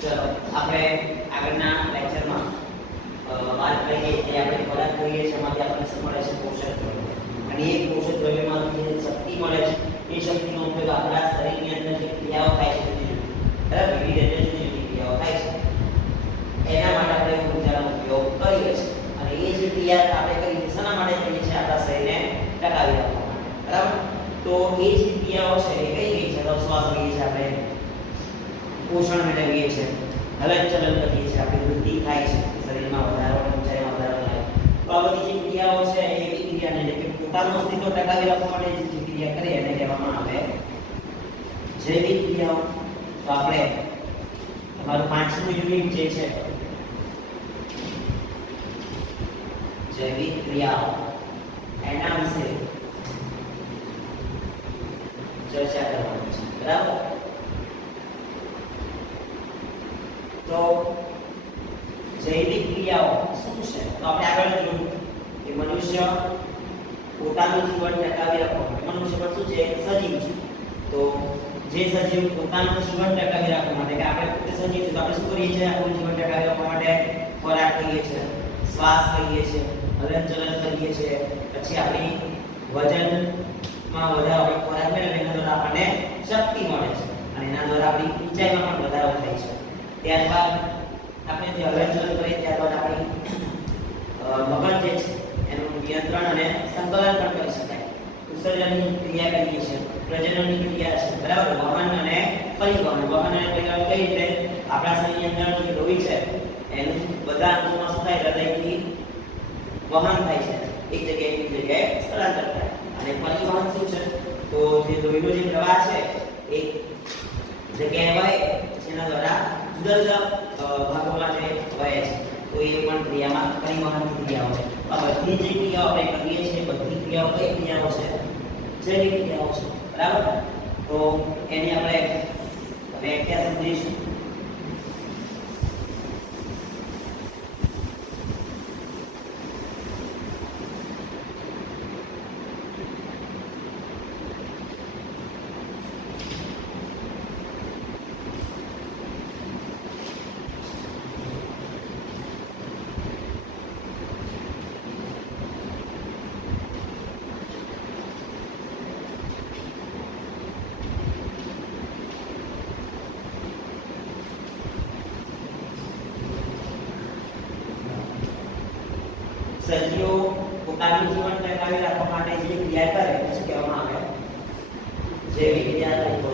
ચલો આપણે આગળના લેક્ચરમાં વાત કરીએ કે આપણે ખોરાક જોઈએ છે એમાંથી આપણને શું મળે છે પોષક દ્રવ્યો અને એ પોષક દ્રવ્યોમાંથી જે શક્તિ મળે છે એ શક્તિનો ઉપયોગ આપણા શરીરની અંદર જે ક્રિયાઓ થાય છે બરાબર વિવિધ રીતે જે ક્રિયાઓ થાય છે એના માટે આપણે ઊર્જાનો ઉપયોગ કરીએ છીએ અને એ જે ક્રિયા આપણે કરીએ છીએ શેના માટે કરીએ છીએ આપણા શરીરને ટકાવી રાખવા માટે બરાબર તો એ જે ક્રિયાઓ છે એ કઈ કઈ છે તો શ્વાસ લઈએ છીએ આપણે પોષણ મેળવીએ છીએ હલનચલન કરીએ છીએ આપણી વૃદ્ધિ થાય છે શરીરમાં વધારો ઊંચાઈમાં વધારો થાય તો આ બધી જે ક્રિયાઓ છે એ ક્રિયાને એટલે કે પોતાનું અસ્તિત્વ ટકાવી રાખવા માટે જે ક્રિયા કરે એને કહેવામાં આવે જૈવિક ક્રિયાઓ તો આપણે તમારું 5મું યુનિટ જે છે જૈવિક ક્રિયાઓ એના વિશે ચર્ચા કરવાની છે બરાબર તો જૈવિક ક્રિયાઓ શું છે તો આપણે આગળ જોયું કે મનુષ્ય પોતાનું જીવન ટકાવી રાખવા માટે મનુષ્ય પર શું છે સજીવ છે તો જે સજીવ પોતાનું જીવન ટકાવી રાખવા માટે કે આપણે પોતે સજીવ છે તો આપણે શું કરીએ છીએ આપણું જીવન ટકાવી રાખવા માટે ખોરાક લઈએ છીએ શ્વાસ લઈએ છીએ હલનચલન કરીએ છીએ પછી આપણી વજનમાં વધારો ખોરાક મેળવીએ એના દ્વારા આપણને શક્તિ મળે છે અને એના દ્વારા આપણી ઊંચાઈમાં પણ વધારો થાય છે ત્યારબાદ આપણે જે હલનચલન કરીએ ત્યારબાદ આપણી મગજ જે છે એનું નિયંત્રણ અને સંકલન પણ કરી શકાય ઉત્સર્જનની ક્રિયા કરીએ છીએ પ્રજનનની ક્રિયા છે બરાબર વહન અને પરિવહન કઈ રીતે આપણા શરીરની અંદર જે લોહી છે એનું બધા અંગોમાં શું થાય હૃદયથી વહન થાય છે એક જગ્યાએથી બીજી જગ્યાએ સ્થળાંતર થાય અને પરિવહન શું છે તો જે લોહીનો જે પ્રવાહ છે એક જગ્યાએ વહે જેના દ્વારા જુદા જુદા ભાગોમાં જે વહે છે તો એ પણ ક્રિયામાં પરિવહનની ક્રિયાઓ છે આ બધી જે ક્રિયાઓ આપણે કરીએ છીએ બધી ક્રિયાઓ કઈ ક્રિયાઓ છે જૈવિક ક્રિયાઓ છે બરાબર તો એની આપણે વ્યાખ્યા સમજીશું સજીવો પોતાનું જીવન ટકાવી રાખવા માટે જે ક્રિયા કરે એને શું કહેવામાં આવે જૈવિક ક્રિયા તરીકે